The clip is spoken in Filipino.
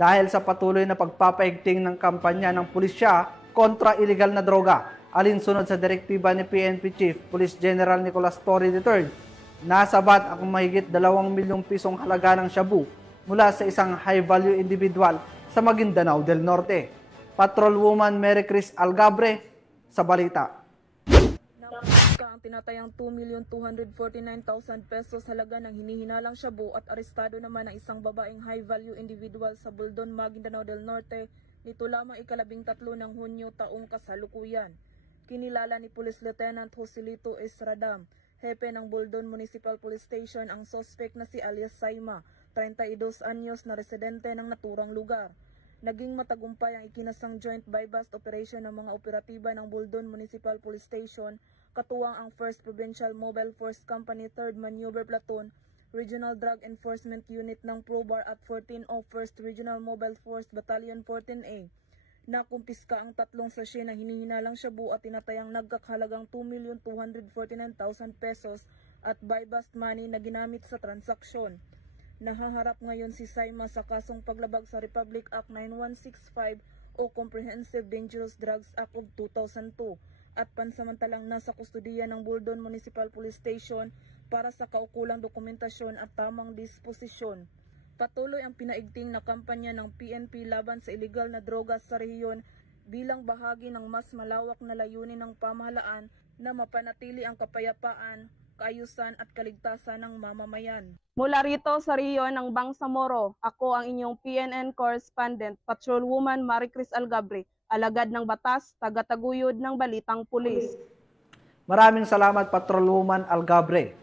dahil sa patuloy na pagpapaigting ng kampanya ng pulisya kontra iligal na droga. Alinsunod sa direktiba ni PNP Chief Police General Nicolas Torre III, nasabat ang mahigit 2 milyong pisong halaga ng shabu mula sa isang high-value individual sa Maguindanao del Norte. Patrolwoman Mary Chris Algabre sa balita. Ang tinatayang 2,249,000 pesos halaga ng hinihinalang shabu at arestado naman ang isang babaeng high-value individual sa Buldon, Maguindanao del Norte nito lamang ika-13 ng Hunyo taong kasalukuyan. Kinilala ni Police Lieutenant Joselito Esradam, hepe ng Buldon Municipal Police Station, ang suspect na si alias Saima, 32 anyos na residente ng naturang lugar. Naging matagumpay ang ikinasang joint buy-bust operation ng mga operatiba ng Buldon Municipal Police Station, katuwang ang 1st Provincial Mobile Force Company 3rd Maneuver Platoon, Regional Drug Enforcement Unit ng PROBAR at 14 of 1st Regional Mobile Force Battalion 14A. Nakumpiska ang 3 sachet na hinihinalang shabu at tinatayang nagkakahalagang 2,249,000 pesos at buy-bust money na ginamit sa transaksyon. Nahaharap ngayon si Saima sa kasong paglabag sa Republic Act 9165 o Comprehensive Dangerous Drugs Act of 2002 at pansamantalang nasa kustudiya ng Buldon Municipal Police Station para sa kaukulang dokumentasyon at tamang disposisyon. Patuloy ang pinaigting na kampanya ng PNP laban sa iligal na droga sa rehiyon bilang bahagi ng mas malawak na layunin ng pamahalaan na mapanatili ang kapayapaan, kaayusan at kaligtasan ng mamamayan. Mula rito sa rehiyon ng Bangsamoro, ako ang inyong PNN correspondent, Patrolwoman Mary Chris Algabre, alagad ng batas, tagataguyod ng Balitang Pulis. Maraming salamat, Patrolwoman Algabre.